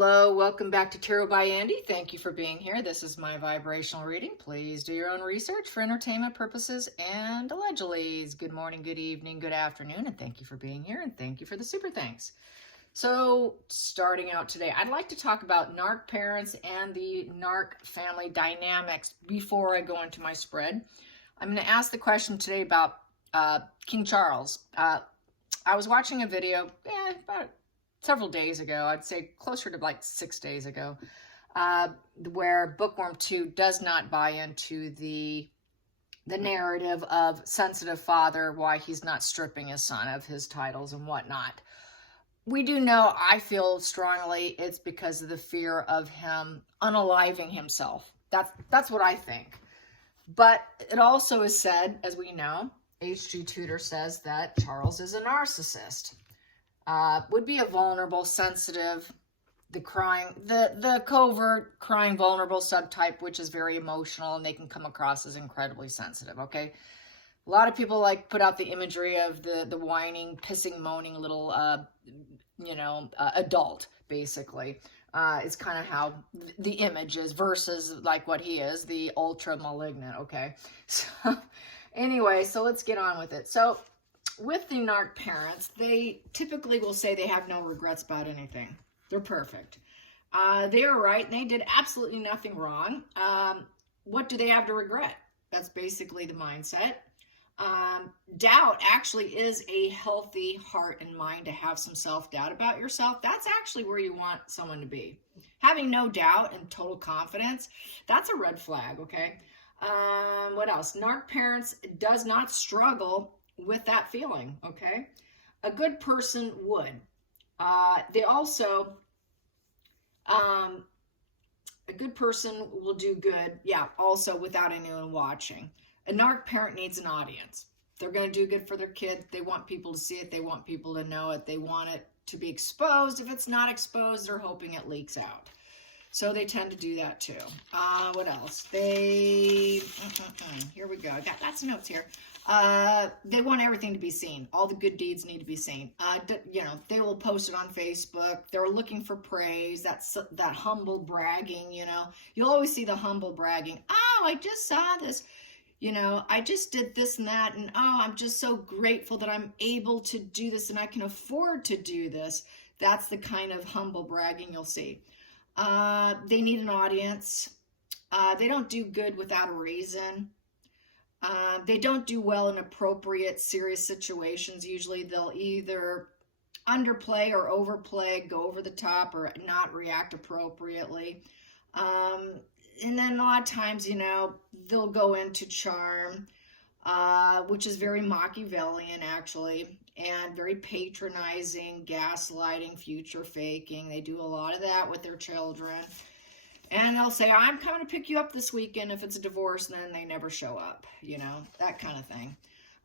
Hello, welcome back to Tarot by Andy. Thank you for being here. This is my vibrational reading. Please do your own research for entertainment purposes and allegedly. Good morning, good evening, good afternoon, and thank you for being here, and thank you for the super thanks. So, starting out today, I'd like to talk about narc parents and the narc family dynamics before I go into my spread. I'm going to ask the question today about King Charles. I was watching a video about several days ago, I'd say closer to like 6 days ago, where Bookworm 2 does not buy into the narrative of sensitive father, why he's not stripping his son of his titles and whatnot. We do know, I feel strongly, it's because of the fear of him unaliving himself. That's what I think. But it also is said, as we know, H.G. Tudor says that Charles is a narcissist. Would be a vulnerable, sensitive, the covert, crying, vulnerable subtype, which is very emotional, and they can come across as incredibly sensitive, okay? A lot of people like put out the imagery of the whining, pissing, moaning little, adult, basically. It's kind of how the image is versus like what he is, the ultra malignant, okay? So anyway, so let's get on with it. So with the narc parents, they typically will say they have no regrets about anything. They're perfect. They are right. They did absolutely nothing wrong. What do they have to regret? That's basically the mindset. Doubt actually is a healthy heart and mind to have some self-doubt about yourself. That's actually where you want someone to be. Having no doubt and total confidence, that's a red flag, okay? What else? Narc parents does not struggle with that feeling, okay? A good person would. They also, a good person will do good, also without anyone watching. A narc parent needs an audience. They're going to do good for their kid. They want people to see it. They want people to know it. They want it to be exposed. If it's not exposed, they're hoping it leaks out. So they tend to do that too. What else? Here we go. I got lots of notes here. They want everything to be seen. All the good deeds need to be seen. They will post it on Facebook. They're looking for praise. That humble bragging, You'll always see the humble bragging. Oh, I just saw this. I just did this and that. And oh, I'm just so grateful that I'm able to do this and I can afford to do this. That's the kind of humble bragging you'll see. They need an audience. They don't do good without a reason. They don't do well in appropriate, serious situations. Usually they'll either underplay or overplay, go over the top, or not react appropriately. And then a lot of times, they'll go into charm, which is very Machiavellian, actually, and very patronizing, gaslighting, future faking. They do a lot of that with their children. And they'll say, I'm coming to pick you up this weekend. If it's a divorce, then they never show up, that kind of thing.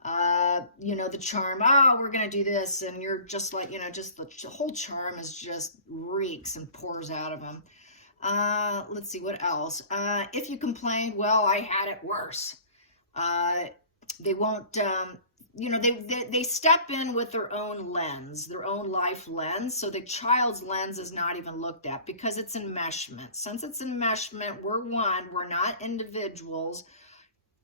The charm, oh, we're going to do this. And you're just like, just the whole charm is just reeks and pours out of them. Let's see, what else? If you complain, well, I had it worse. They won't, they step in with their own lens, their own life lens. So the child's lens is not even looked at because it's enmeshment. Since it's enmeshment, we're one, we're not individuals.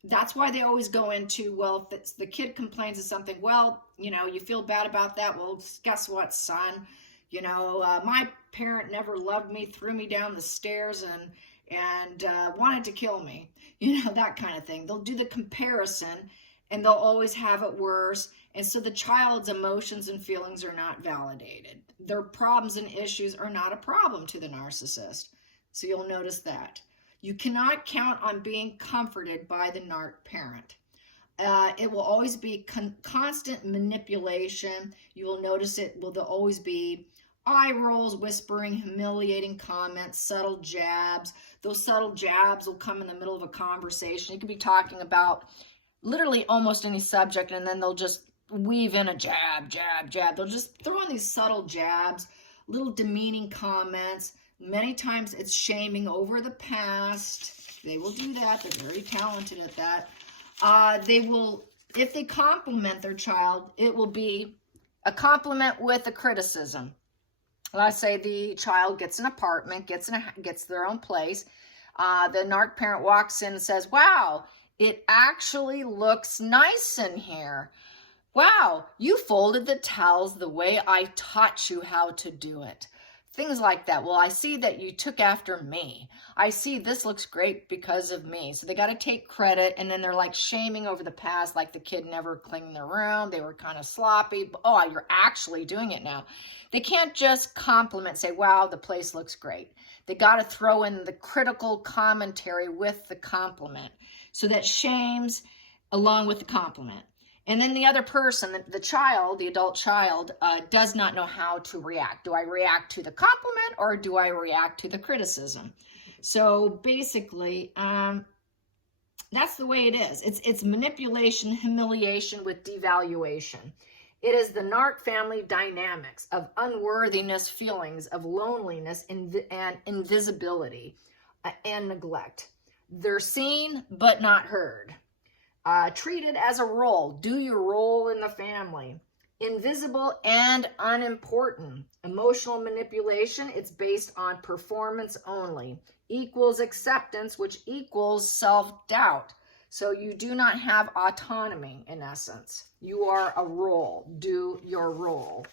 That's why they always go into, well, if the kid complains of something, well, you feel bad about that. Well, guess what, son? My parent never loved me, threw me down the stairs and wanted to kill me. That kind of thing. They'll do the comparison and they'll always have it worse. And so the child's emotions and feelings are not validated. Their problems and issues are not a problem to the narcissist. So you'll notice that. You cannot count on being comforted by the narc parent. It will always be constant manipulation. You will notice there'll always be eye rolls, whispering, humiliating comments, subtle jabs. Those subtle jabs will come in the middle of a conversation. You could be talking about literally almost any subject, and then they'll just weave in a jab. They'll just throw in these subtle jabs, little demeaning comments. Many times it's shaming over the past. They will do that. They're very talented at that. They will, if they compliment their child, it will be a compliment with a criticism. let's say the child gets an apartment, gets their own place. The narc parent walks in and says, wow, it actually looks nice in here. Wow, you folded the towels the way I taught you how to do it. Things like that. Well, I see that you took after me. I see this looks great because of me. So they got to take credit, and then they're like shaming over the past, like the kid never cleaned their room. They were kind of sloppy. Oh, you're actually doing it now. They can't just compliment, say, wow, the place looks great. They got to throw in the critical commentary with the compliment. So that shames along with the compliment. And then the other person, the child, the adult child, does not know how to react. Do I react to the compliment or do I react to the criticism? So basically, that's the way it is. It's manipulation, humiliation with devaluation. It is the narc family dynamics of unworthiness, feelings of loneliness and invisibility and neglect. They're seen but not heard. Treated as a role. Do your role in the family. Invisible and unimportant. Emotional manipulation, it's based on performance only. Equals acceptance, which equals self-doubt. So you do not have autonomy in essence. You are a role. Do your role.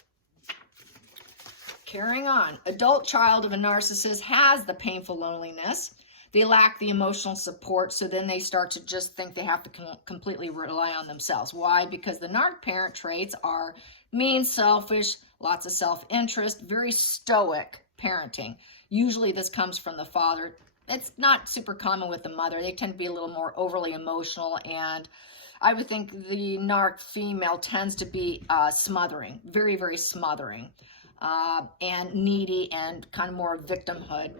Carrying on. Adult child of a narcissist has the painful loneliness. They lack the emotional support, so then they start to just think they have to completely rely on themselves. Why? Because the narc parent traits are mean, selfish, lots of self-interest, very stoic parenting. Usually this comes from the father. It's not super common with the mother. They tend to be a little more overly emotional, and I would think the narc female tends to be smothering, very, very smothering, and needy and kind of more victimhood.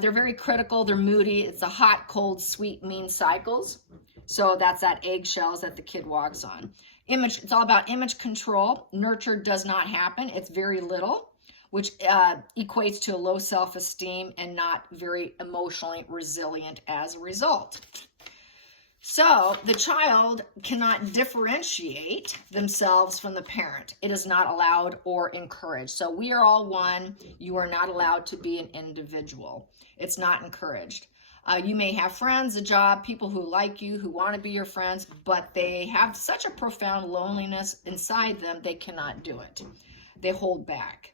They're very critical. They're moody. It's a hot, cold, sweet, mean cycles. So that's that eggshells that the kid walks on. It's all about image control. Nurture does not happen. It's very little, which equates to a low self-esteem and not very emotionally resilient as a result. So the child cannot differentiate themselves from the parent. It is not allowed or encouraged. So we are all one. You are not allowed to be an individual. It's not encouraged. You may have friends, a job, people who like you, who want to be your friends, but they have such a profound loneliness inside them, they cannot do it. They hold back.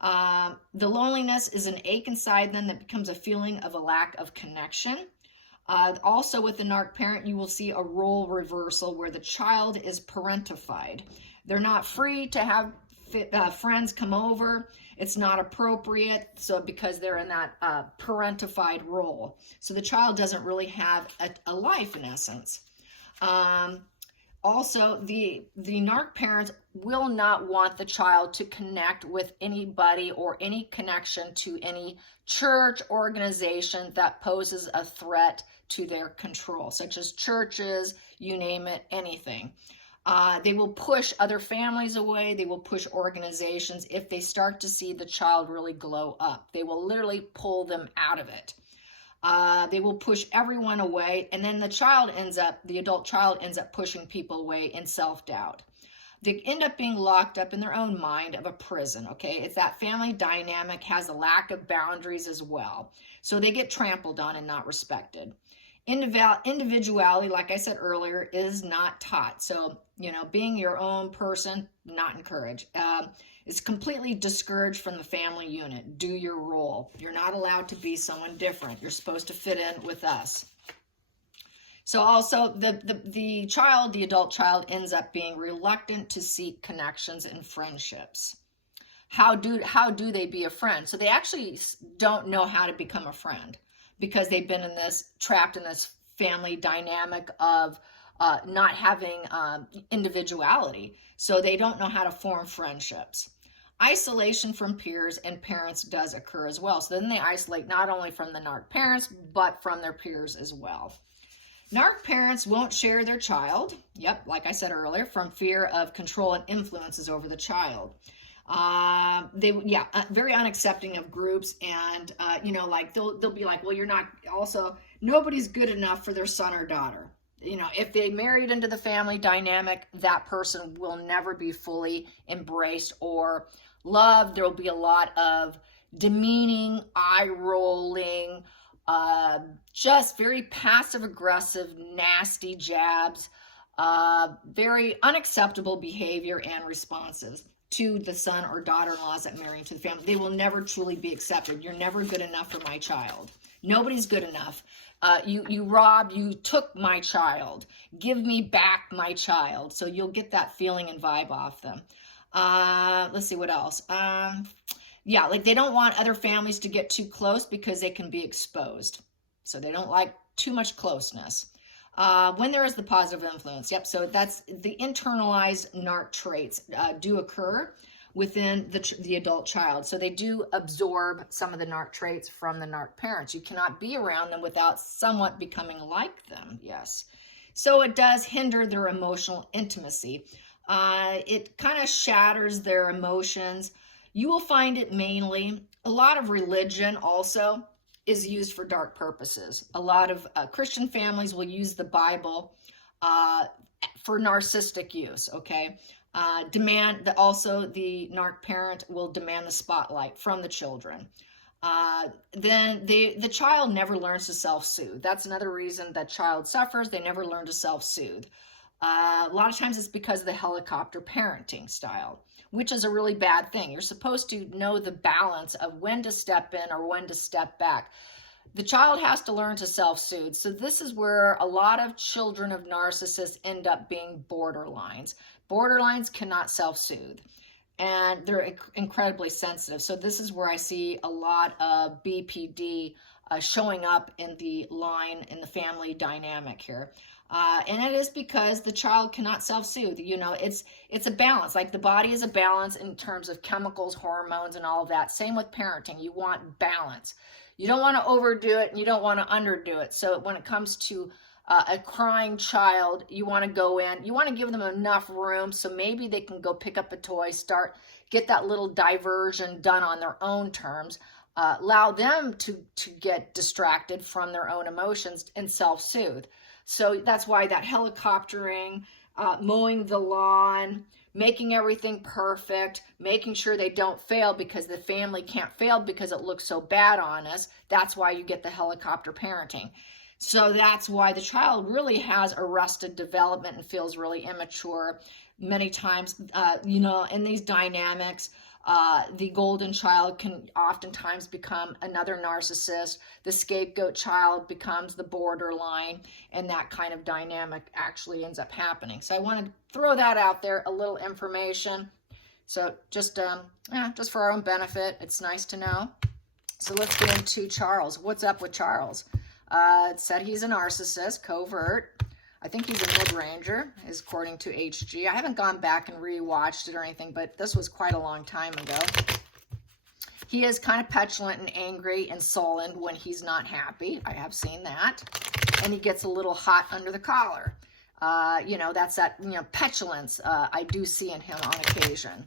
The loneliness is an ache inside them that becomes a feeling of a lack of connection. Also with the narc parent, you will see a role reversal where the child is parentified. They're not free to have friends come over. It's not appropriate, so because they're in that parentified role. So the child doesn't really have a life in essence. Also, the narc parents will not want the child to connect with anybody or any connection to any church organization that poses a threat to their control, such as churches, you name it, anything. They will push other families away. They will push organizations if they start to see the child really glow up. They will literally pull them out of it. They will push everyone away, and then the adult child ends up pushing people away in self-doubt. They end up being locked up in their own mind of a prison, okay? It's that family dynamic has a lack of boundaries as well. So they get trampled on and not respected. Individuality, like I said earlier, is not taught. So, being your own person, not encouraged. Is completely discouraged from the family unit. Do your role. You're not allowed to be someone different. You're supposed to fit in with us. So also the adult child ends up being reluctant to seek connections and friendships. How do they be a friend? So they actually don't know how to become a friend because they've been trapped in this family dynamic of not having individuality. So they don't know how to form friendships. Isolation from peers and parents does occur as well. So then they isolate not only from the narc parents, but from their peers as well. Narc parents won't share their child. Yep, like I said earlier, from fear of control and influences over the child. Very unaccepting of groups, and like they'll be like, well, you're not. Also, nobody's good enough for their son or daughter. If they married into the family dynamic, that person will never be fully embraced or love. There will be a lot of demeaning, eye rolling, just very passive aggressive, nasty jabs, very unacceptable behavior and responses to the son or daughter-in-laws that marry into the family. They will never truly be accepted. You're never good enough for my child. Nobody's good enough. You robbed, you took my child. Give me back my child. So you'll get that feeling and vibe off them. Let's see what else. Yeah, like they don't want other families to get too close because they can be exposed. So they don't like too much closeness. When there is the positive influence. Yep, so that's the internalized narc traits do occur within the adult child. So they do absorb some of the narc traits from the narc parents. You cannot be around them without somewhat becoming like them, yes. So it does hinder their emotional intimacy. It kind of shatters their emotions. You will find it mainly, a lot of religion also is used for dark purposes. A lot of Christian families will use the Bible for narcissistic use, okay? Also the narc parent will demand the spotlight from the children. Then the child never learns to self-soothe. That's another reason that child suffers. They never learn to self-soothe. A lot of times it's because of the helicopter parenting style, which is a really bad thing. You're supposed to know the balance of when to step in or when to step back. The child has to learn to self-soothe. So this is where a lot of children of narcissists end up being borderlines. Borderlines cannot self-soothe, and they're incredibly sensitive. So this is where I see a lot of BPD showing up in the line, in the family dynamic here. And it is because the child cannot self-soothe. You know, it's a balance. Like the body is a balance in terms of chemicals, hormones, and all of that. Same with parenting. You want balance. You don't want to overdo it, and you don't want to underdo it. So when it comes to a crying child, you want to go in. You want to give them enough room so maybe they can go pick up a toy, get that little diversion done on their own terms. Allow them to get distracted from their own emotions and self-soothe. So that's why that helicoptering, mowing the lawn, making everything perfect, making sure they don't fail because the family can't fail because it looks so bad on us. That's why you get the helicopter parenting. So that's why the child really has arrested development and feels really immature. Many times, in these dynamics, the golden child can oftentimes become another narcissist. The scapegoat child becomes the borderline, and that kind of dynamic actually ends up happening. So I want to throw that out there, a little information. So just for our own benefit, it's nice to know. So let's get into Charles. What's up with Charles? It said he's a narcissist, covert. I think he's a mid-ranger, is according to HG. I haven't gone back and rewatched it or anything, but this was quite a long time ago. He is kind of petulant and angry and sullen when he's not happy. I have seen that. And he gets a little hot under the collar. That's that, petulance I do see in him on occasion.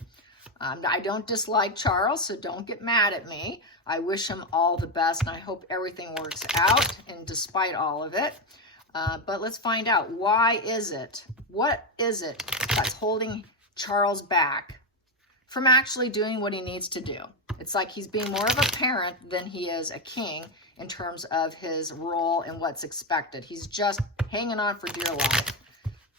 I don't dislike Charles, so don't get mad at me. I wish him all the best, and I hope everything works out, and despite all of it. But let's find out, why is it? What is it that's holding Charles back from actually doing what he needs to do? It's like he's being more of a parent than he is a king in terms of his role and what's expected. He's just hanging on for dear life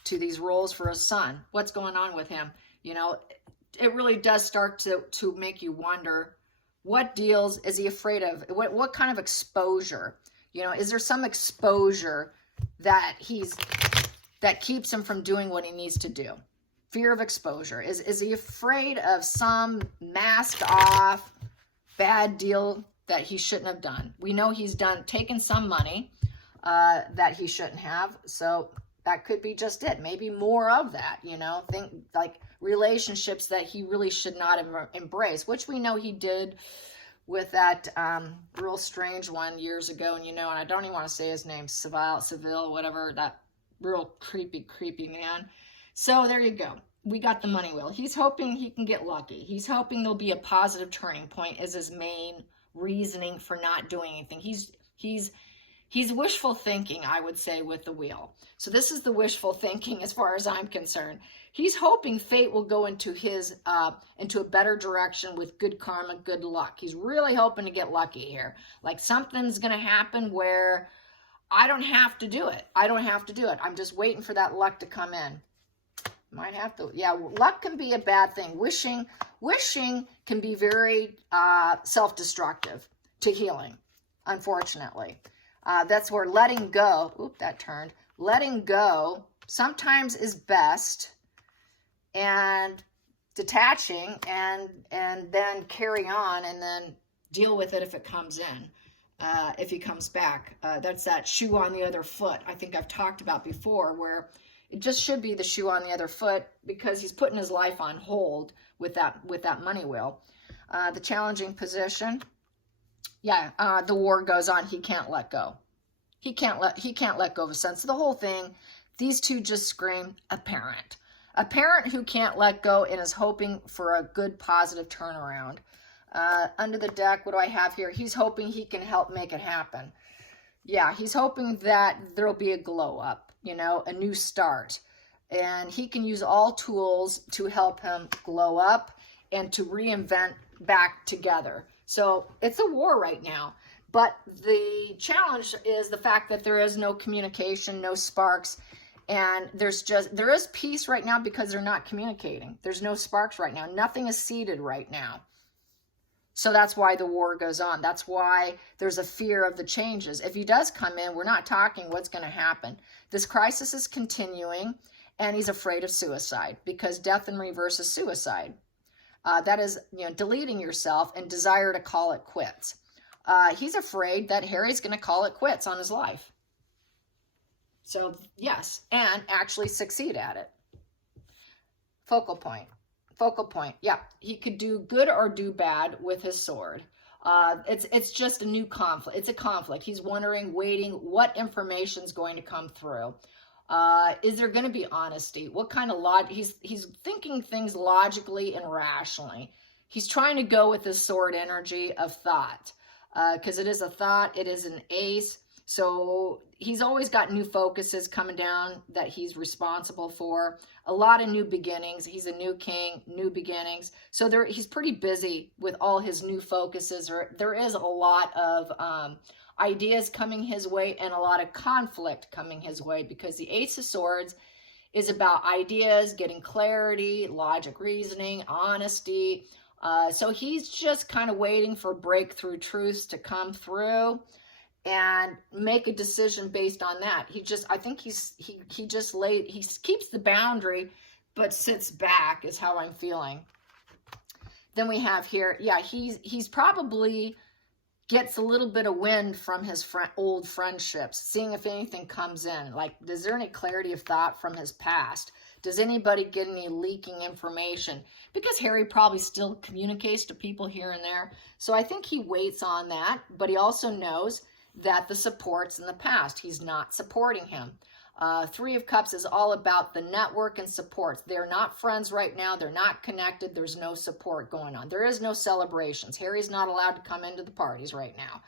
to these roles for his son. What's going on with him? It really does start to make you wonder, what deals is he afraid of? What kind of exposure? Is there some exposure that keeps him from doing what he needs to do? Fear of exposure. Is he afraid of some masked off bad deal that he shouldn't have done? We know he's taken some money that he shouldn't have. So that could be just it. Maybe more of that, think like relationships that he really should not have embraced, which we know he did with that real strange one years ago. And I don't even want to say his name, Seville, whatever, that real creepy man. So there you go. We got the money wheel. He's hoping he can get lucky. He's hoping there'll be a positive turning point as his main reasoning for not doing anything. He's wishful thinking, I would say, with the wheel. So this is the wishful thinking as far as I'm concerned. He's hoping fate will go into his into a better direction with good karma, good luck. He's really hoping to get lucky here. Like something's going to happen where I don't have to do it. I don't have to do it. I'm just waiting for that luck to come in. Might have to. Yeah, luck can be a bad thing. Wishing can be very self-destructive to healing, unfortunately. That's where letting go, oop, that turned. Letting go sometimes is best, and detaching and then carry on and then deal with it if it comes in. If he comes back, that's that shoe on the other foot. I think I've talked about before, where it just should be the shoe on the other foot because he's putting his life on hold with that money wheel. The challenging position, yeah, the war goes on. He can't let go. He can't let go of a sense. The whole thing, these two just scream a parent. A parent who can't let go and is hoping for a good, positive turnaround. Under the deck, what do I have here? He's hoping he can help make it happen. Yeah, he's hoping that there'll be a glow up, you know, a new start. And he can use all tools to help him glow up and to reinvent back together. So it's a war right now. But the challenge is the fact that there is no communication, no sparks. And there is peace right now because they're not communicating. There's no sparks right now. Nothing is seeded right now. So that's why the war goes on. That's why there's a fear of the changes. If he does come in, we're not talking what's going to happen. This crisis is continuing, and he's afraid of suicide because death in reverse is suicide. That is, you know, deleting yourself and desire to call it quits. He's afraid that Harry's going to call it quits on his life. So, yes, and actually succeed at it. Focal point. Yeah, he could do good or do bad with his sword. It's just a new conflict. It's a conflict. He's wondering, waiting, what information's going to come through. Is there going to be honesty? What kind of he's thinking things logically and rationally. He's trying to go with this sword energy of thought. Because it is a thought, it is an ace. So he's always got new focuses coming down that he's responsible for. A lot of new beginnings. He's a new king, new beginnings. So he's pretty busy with all his new focuses. There is a lot of ideas coming his way and a lot of conflict coming his way because the Ace of Swords is about ideas, getting clarity, logic, reasoning, honesty. So he's just kind of waiting for breakthrough truths to come through and make a decision based on that. I think he keeps the boundary, but sits back is how I'm feeling. Then we have here, yeah, he's probably gets a little bit of wind from his old friendships, seeing if anything comes in. Like, is there any clarity of thought from his past? Does anybody get any leaking information? Because Harry probably still communicates to people here and there. So I think he waits on that, but he also knows that the support's in the past. He's not supporting him. Three of Cups is all about the network and supports. They're not friends right now. They're not connected. There's no support going on. There is no celebrations. Harry's not allowed to come into the parties right now.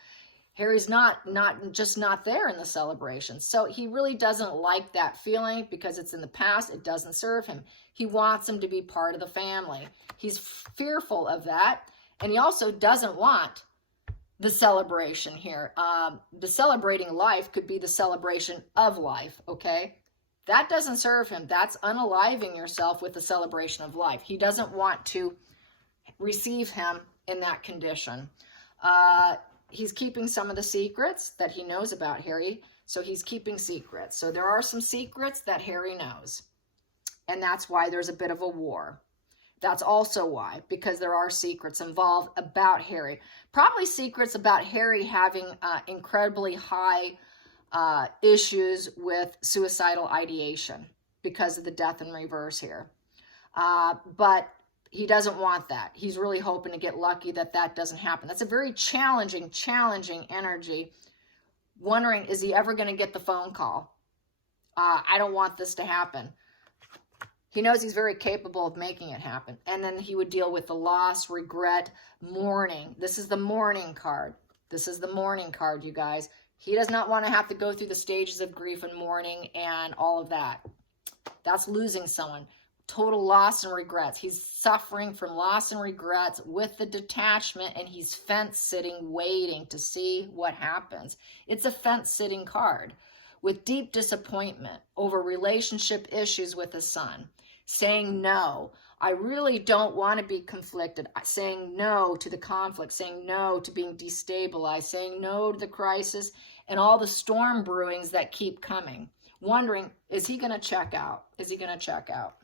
Harry's not there in the celebrations. So he really doesn't like that feeling because it's in the past. It doesn't serve him. He wants him to be part of the family. He's fearful of that. And he also doesn't want the celebration here. The celebrating life could be the celebration of life, okay? That doesn't serve him. That's unaliving yourself with the celebration of life. He doesn't want to receive him in that condition. He's keeping some of the secrets that he knows about Harry, so he's keeping secrets. So there are some secrets that Harry knows, and that's why there's a bit of a war. That's also why, because there are secrets involved about Harry. Probably secrets about Harry having incredibly high issues with suicidal ideation because of the death in reverse here. But he doesn't want that. He's really hoping to get lucky that doesn't happen. That's a very challenging energy. Wondering, is he ever going to get the phone call? I don't want this to happen. He knows he's very capable of making it happen. And then he would deal with the loss, regret, mourning. This is the mourning card. This is the mourning card, you guys. He does not want to have to go through the stages of grief and mourning and all of that. That's losing someone. Total loss and regrets. He's suffering from loss and regrets with the detachment, and he's fence-sitting, waiting to see what happens. It's a fence-sitting card with deep disappointment over relationship issues with his son. Saying no. I really don't want to be conflicted. Saying no to the conflict. Saying no to being destabilized. Saying no to the crisis and all the storm brewings that keep coming. Wondering, is he going to check out? Is he going to check out?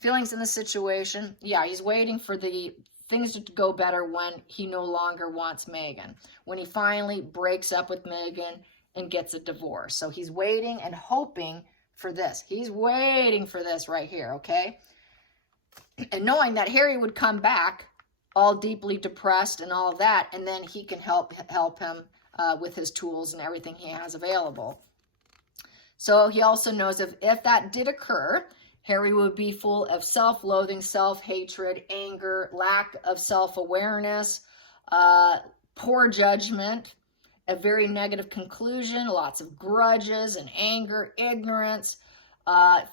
Feelings in the situation. Yeah, he's waiting for the things to go better when he no longer wants Megan. When he finally breaks up with Megan and gets a divorce. So he's waiting and hoping for this. He's waiting for this right here, okay? And knowing that Harry would come back all deeply depressed and all that, and then he can help him with his tools and everything he has available. So he also knows if that did occur, Harry would be full of self-loathing, self-hatred, anger, lack of self-awareness, poor judgment, a very negative conclusion, lots of grudges and anger, ignorance,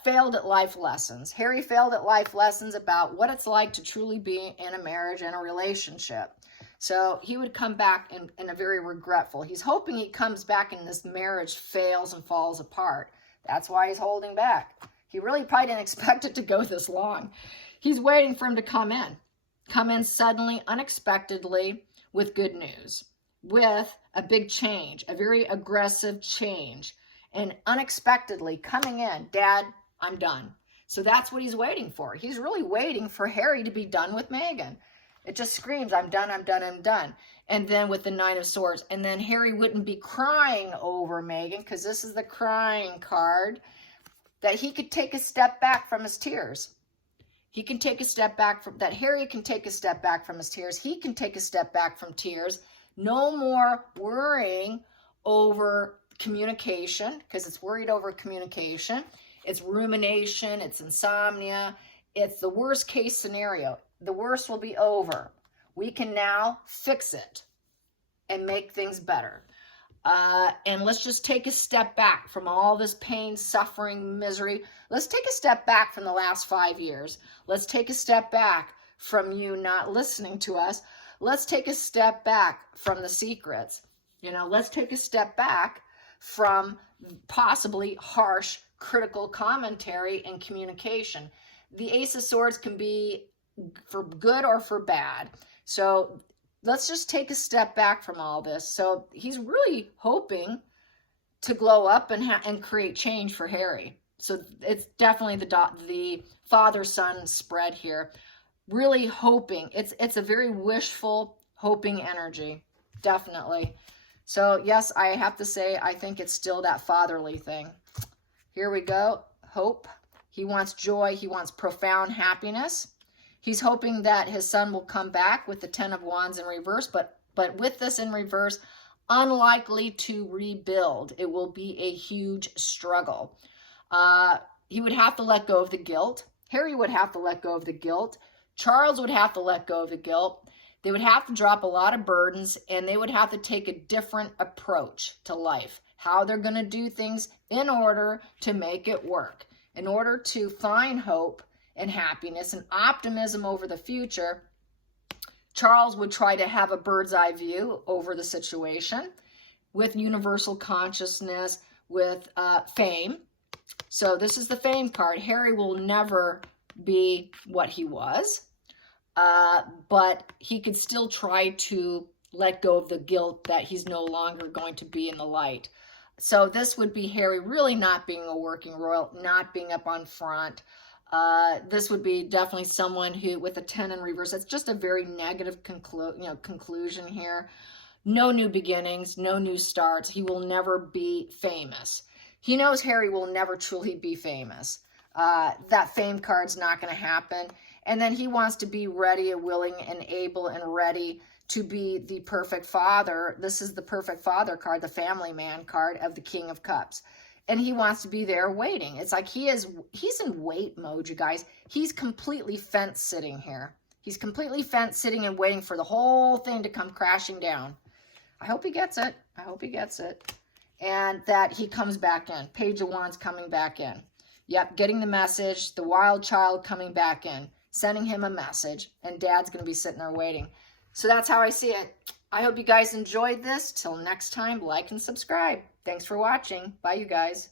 failed at life lessons. Harry failed at life lessons about what it's like to truly be in a marriage and a relationship. So he would come back in a very regretful. He's hoping he comes back and this marriage fails and falls apart. That's why he's holding back. He really probably didn't expect it to go this long. He's waiting for him to come in suddenly, unexpectedly, with good news, with a big change, a very aggressive change, and unexpectedly coming in, Dad, I'm done. So that's what he's waiting for. He's really waiting for Harry to be done with Megan. It just screams, I'm done, I'm done, I'm done. And then with the Nine of Swords, and then Harry wouldn't be crying over Megan, because this is the crying card, that he could take a step back from his tears. He can take a step back from that. Harry can take a step back from his tears. He can take a step back from tears. No more worrying over communication, because it's worried over communication. It's rumination. It's insomnia. It's the worst case scenario. The worst will be over. We can now fix it and make things better. And let's just take a step back from all this pain, suffering, misery. Let's take a step back from the last 5 years. Let's take a step back from you not listening to us. Let's take a step back from the secrets. Let's take a step back from possibly harsh, critical commentary and communication. The Ace of Swords can be for good or for bad. So let's just take a step back from all this. So he's really hoping to glow up and create change for Harry. So it's definitely the father-son spread here. Really hoping. It's a very wishful, hoping energy. Definitely. So yes, I have to say, I think it's still that fatherly thing. Here we go. Hope. He wants joy. He wants profound happiness. He's hoping that his son will come back with the Ten of Wands in reverse, but with this in reverse, unlikely to rebuild. It will be a huge struggle. He would have to let go of the guilt. Harry would have to let go of the guilt. Charles would have to let go of the guilt. They would have to drop a lot of burdens, and they would have to take a different approach to life, how they're going to do things in order to make it work, in order to find hope and happiness and optimism over the future. Charles would try to have a bird's eye view over the situation with universal consciousness, with fame. So this is the fame card. Harry will never be what he was, but he could still try to let go of the guilt that he's no longer going to be in the light. So this would be Harry really not being a working royal, not being up on front. This would be definitely someone who, with a 10 in reverse, it's just a very negative conclusion here. No new beginnings, no new starts. He will never be famous. He knows Harry will never truly be famous. That fame card's not going to happen. And then he wants to be ready and willing and able and ready to be the perfect father. This is the perfect father card, the family man card of the King of Cups. And he wants to be there waiting. It's like he's in wait mode, you guys. He's completely fence sitting here. He's completely fence sitting and waiting for the whole thing to come crashing down. I hope he gets it. I hope he gets it. and that he comes back in. Page of Wands coming back in. Yep, getting the message, the wild child coming back in, sending him a message, and Dad's going to be sitting there waiting. So that's how I see it. I hope you guys enjoyed this. Till next time, like and subscribe. Thanks for watching. Bye, you guys.